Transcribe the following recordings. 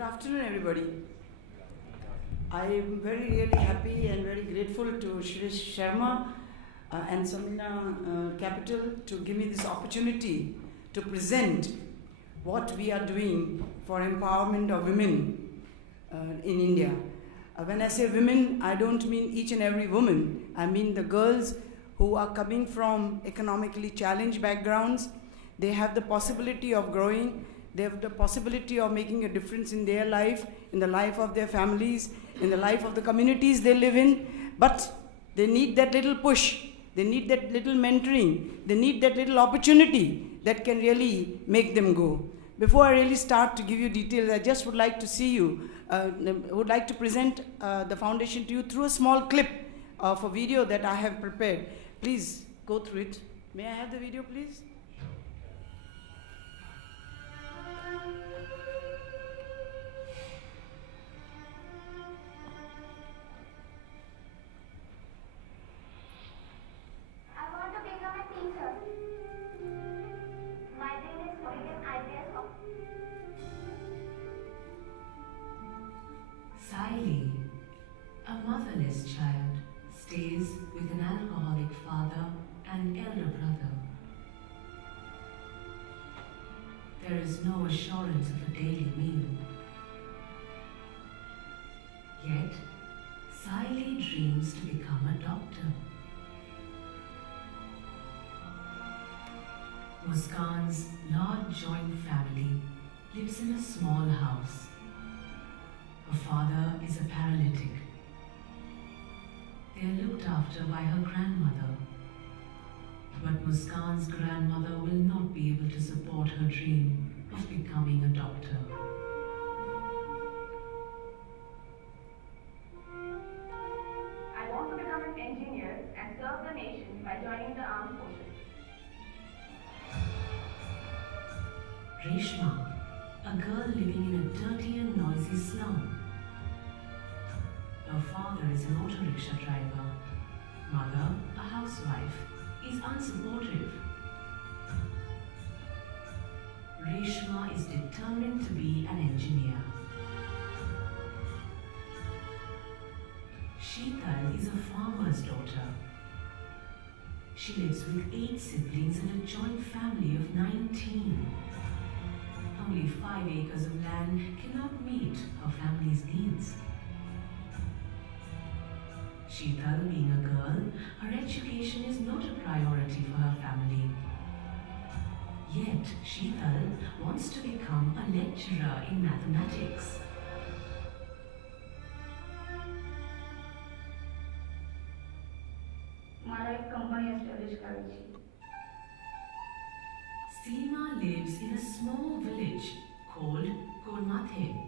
Good afternoon, everybody. I am really happy and very grateful to Shirish Sharma and Samina Capital to give me this opportunity to present what we are doing for empowerment of women in India. When I say women, I don't mean each and every woman. I mean the girls who are coming from economically challenged backgrounds. They have the possibility of growing. They have the possibility of making a difference in their life, in the life of their families, in the life of the communities they live in. But they need that little push. They need that little mentoring. They need that little opportunity that can really make them go. Before I really start to give you details, I just would like to see you, would like to present the foundation to you through a small clip of a video that I have prepared. Please go through it. May I have the video, please? Saili, a motherless child, stays with an alcoholic father and elder brother. There is no assurance of a daily meal. Yet, Saili dreams to become a doctor. Muskan's large joint family lives in a small house. Her father is a paralytic. They are looked after by her grandmother. But Muskan's grandmother will not be able to support her dream of becoming a doctor. I want to become an engineer and serve the nation by joining the armed forces. Reshma, a girl living in a dirty and noisy slum. Her father is an auto rickshaw driver. Mother, a housewife, is unsupportive. Reshma is determined to be an engineer. Sheetal is a farmer's daughter. She lives with 8 siblings in a joint family of 19. Only 5 acres of land cannot meet her family's needs. Sheetal, being a girl, her education is not a priority for her family. Yet, Sheetal wants to become a lecturer in mathematics. मारा एक company establish करी छी. Seema lives in a small village called Kolmathe.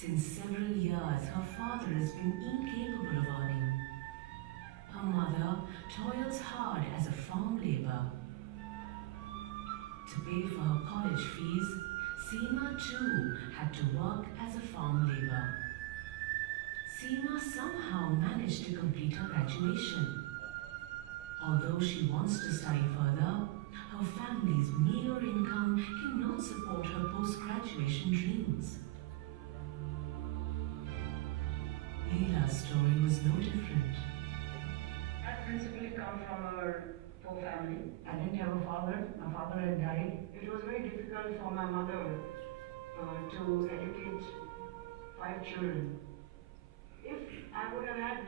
Since several years, her father has been incapable of earning. Her mother toils hard as a farm labor. To pay for her college fees, Seema too had to work as a farm labor. Seema somehow managed to complete her graduation. Although she wants to study further, her family's meager income cannot support her post-graduation dreams. Leela's story was no different. I principally come from a poor family. I didn't have a father. My father had died. It was very difficult for my mother to educate 5 children. If I would have had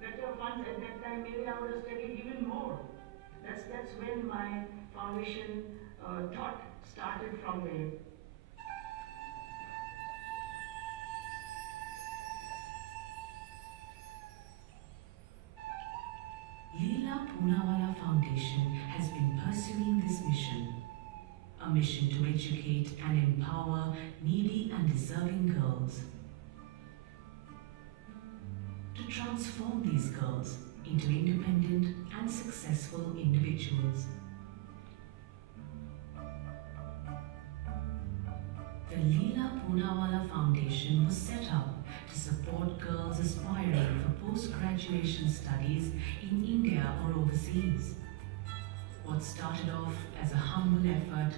better funds at that time, maybe I would have studied even more. That's when my foundation thought started from there. Leela Poonawalla Foundation has been pursuing this mission, a mission to educate and empower needy and deserving girls, to transform these girls into independent and successful individuals. The Leela Poonawalla Foundation was set up to support girls aspiring for post-graduation studies in India or overseas. What started off as a humble effort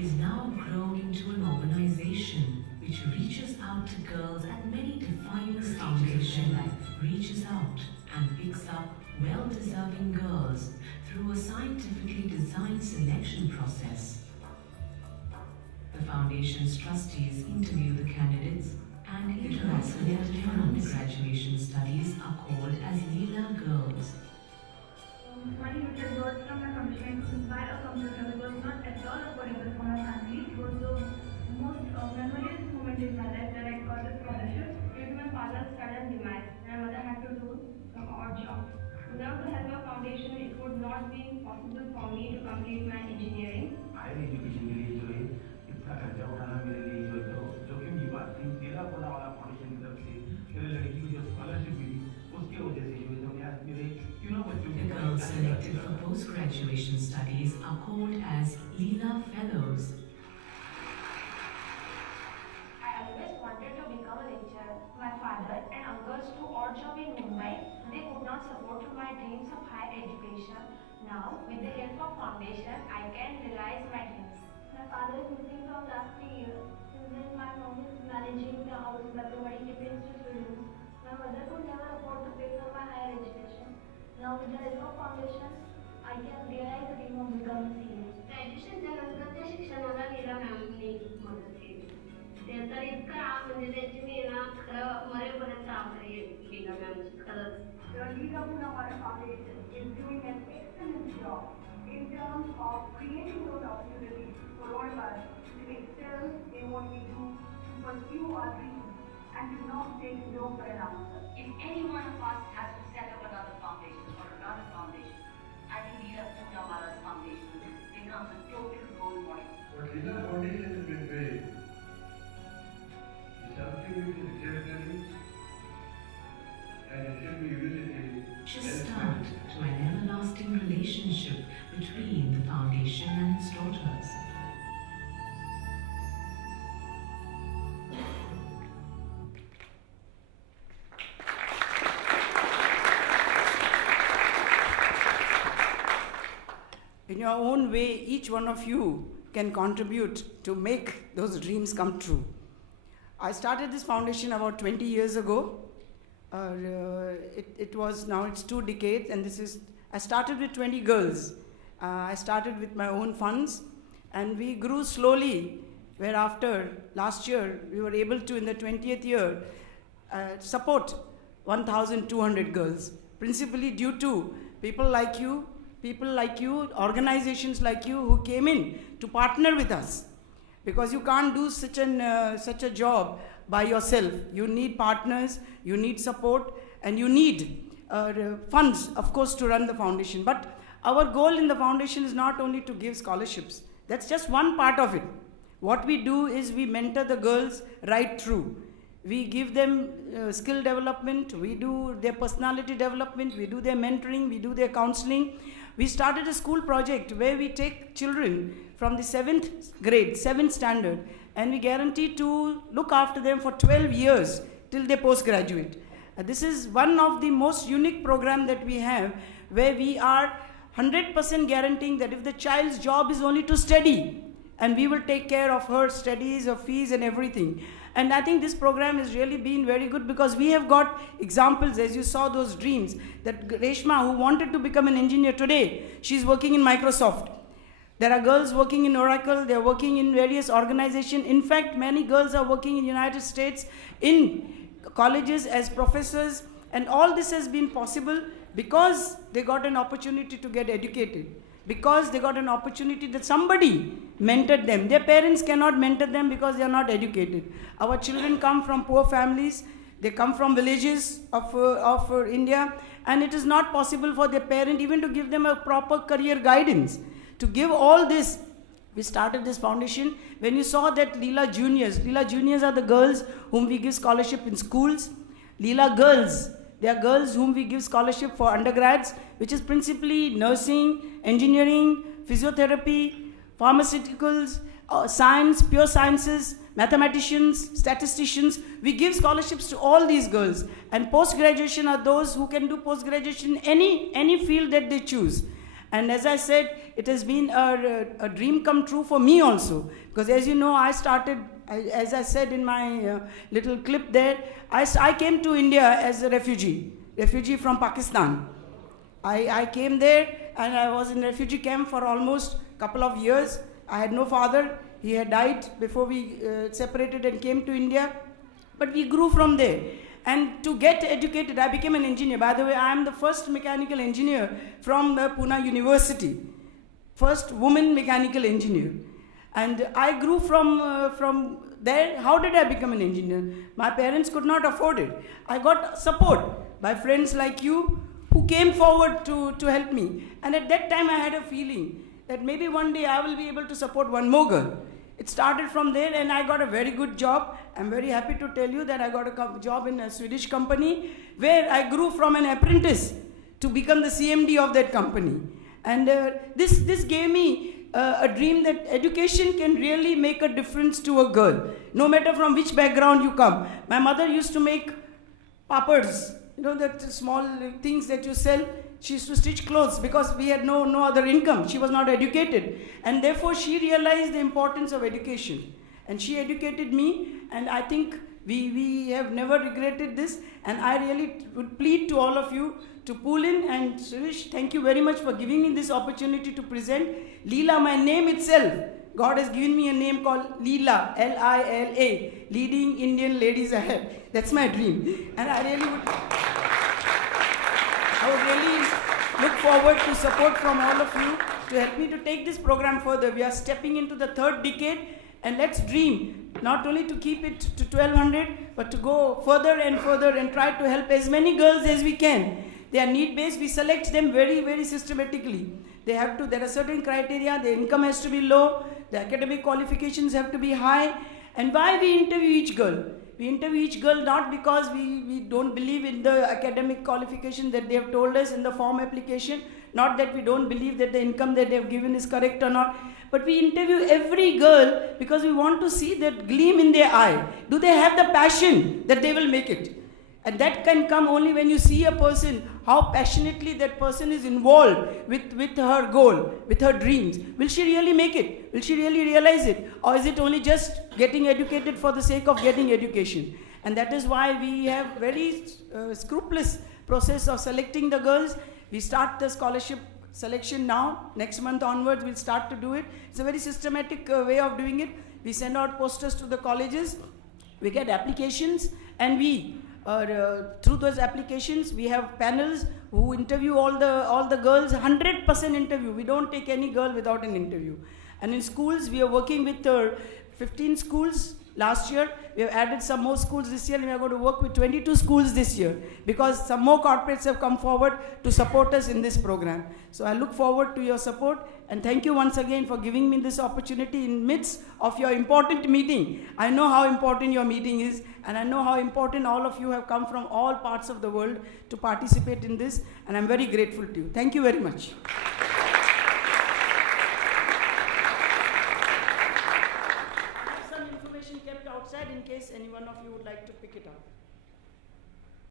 is now grown into an organization which which reaches out to girls at many defining stages in their life, reaches out and picks up well-deserving girls through a scientifically designed selection process. The Foundation's trustees interview the candidates, and internet selected for undergraduation studies are called as Leela Girls. Money which I got from my foundation to buy a computer was not at all affordable for my family. It was the most memorable moment in my life that I got a scholarship. Due to my father's sudden demise, my mother had to do some odd job. Without the help of foundation, it would not be possible for me to complete my engineering. Higher education के लिए जो है इतना खर्चा उठाना मेरे लिए जो है तो जोखिम की बात थी। तेरा कोना वाला फाउंडेशन की तरफ से मेरे लड़की की जो स्कॉलरशिप मिली उसके वजह से जो है तो मैं आज मेरे तीनों बच्चों The की girls selected for post-graduation studies are called as Leela Fellows. I always wanted to become a lecturer. My father and uncles do odd job in Mumbai. They could not support my dreams of higher education. Now, with the help of foundation, I can realize my dreams. My father is missing from last 3 years. Since then, my mom is managing the house by providing tiffins to students. My mother could never afford to pay for my higher education. Now, with the help of foundation, I can realize the dream of becoming a CA. Graduation झाल्यानंतर शिक्षणाला लीला मॅमनी मदत केली. ते तर इतकं म्हणजे त्याची मी ना खरं मरेपर्यंत आभारी आहे लीला मॅमची खरंच. The Leela Poonawalla Foundation is doing an excellent job in terms of creating those opportunities for all of us to excel in what we do, to pursue our dreams, and to not take no for an answer. If any one of us has to set up another foundation or another foundation, I think Leela Poonawalla's foundation becomes a total role model. But Leela Foundation has been great. It's something which is exemplary and it should be used in Should start to an everlasting relationship between the foundation and its daughters. In your own way, each one of you can contribute to make those dreams come true. I started this foundation about 20 years ago. It was, now it's 2 decades, and I started with 20 girls. I started with my own funds, and we grew slowly, whereafter last year we were able to, in the 20th year, support 1,200 girls, principally due to people like you, organizations like you who came in to partner with us. Because you can't do such a job by yourself. You need partners, you need support, and you need funds, of course, to run the foundation. But our goal in the foundation is not only to give scholarships. That's just one part of it. What we do is we mentor the girls right through. We give them skill development, we do their personality development, we do their mentoring, we do their counseling. We started a school project where we take children from the 7th grade, 7th standard, and we guarantee to look after them for 12 years till they postgraduate. This is one of the most unique programs that we have, where we are 100% guaranteeing that if the child's job is only to study, and we will take care of her studies, her fees and everything. And I think this program has really been very good, because we have got examples, as you saw those dreams, that Reshma, who wanted to become an engineer today, she's working in Microsoft. There are girls working in Oracle, they're working in various organizations. In fact, many girls are working in the United States in colleges as professors, and all this has been possible because they got an opportunity to get educated, because they got an opportunity that somebody mentored them. Their parents cannot mentor them because they are not educated. Our children come from poor families, they come from villages of India, and it is not possible for their parent even to give them a proper career guidance. To give all this, we started this foundation. When you saw that Leela Juniors are the girls whom we give scholarship in schools. Leela Girls, they are girls whom we give scholarship for undergrads, which is principally nursing, engineering, physiotherapy, pharmaceuticals, science, pure sciences, mathematicians, statisticians. We give scholarships to all these girls. And post-graduation are those who can do post-graduation in any field that they choose. And as I said, it has been a dream come true for me also. Because as you know, I started as I said in my little clip there, I came to India as a refugee from Pakistan. I came there and I was in refugee camp for almost a couple of years. I had no father. He had died before we separated and came to India. But we grew from there. And to get educated, I became an engineer. By the way, I am the first mechanical engineer from Pune University. First woman mechanical engineer. And I grew from there. How did I become an engineer? My parents could not afford it. I got support by friends like you who came forward to help me. And at that time I had a feeling that maybe one day I will be able to support one more girl. It started from there and I got a very good job. I'm very happy to tell you that I got a job in a Swedish company where I grew from an apprentice to become the CMD of that company. And this gave me a dream that education can really make a difference to a girl, no matter from which background you come. My mother used to make papads, you know, that small things that you sell. She used to stitch clothes because we had no other income. She was not educated. And therefore she realized the importance of education. And she educated me, and I think we have never regretted this. And I really would plead to all of you to pull in. And Suresh, thank you very much for giving me this opportunity to present. Leela, my name itself, God has given me a name called Leela, L-I-L-A, Leading Indian Ladies Ahead. That's my dream. And I would really look forward to support from all of you to help me to take this program further. We are stepping into the third decade, and let's dream not only to keep it to 1200, but to go further and further and try to help as many girls as we can. They are need-based. We select them very, very systematically. There are certain criteria. The income has to be low. The academic qualifications have to be high. And why we interview each girl? We interview each girl not because we don't believe in the academic qualification that they have told us in the form application, not that we don't believe that the income that they have given is correct or not, but we interview every girl because we want to see that gleam in their eye. Do they have the passion that they will make it? And that can come only when you see a person, how passionately that person is involved with her goal, with her dreams. Will she really make it? Will she really realize it? Or is it only just getting educated for the sake of getting education? And that is why we have very scrupulous process of selecting the girls. We start the scholarship selection now. Next month onwards, we'll start to do it. It's a very systematic way of doing it. We send out posters to the colleges. We get applications, and through those applications, we have panels who interview all the girls, 100% interview. We don't take any girl without an interview. And in schools, we are working with 15 schools last year. We have added some more schools this year, and we are going to work with 22 schools this year because some more corporates have come forward to support us in this program. So I look forward to your support, and thank you once again for giving me this opportunity in midst of your important meeting. I know how important your meeting is, and I know how important all of you have come from all parts of the world to participate in this, and I'm very grateful to you. Thank you very much. Some information kept outside in case any one of you would like to pick it up.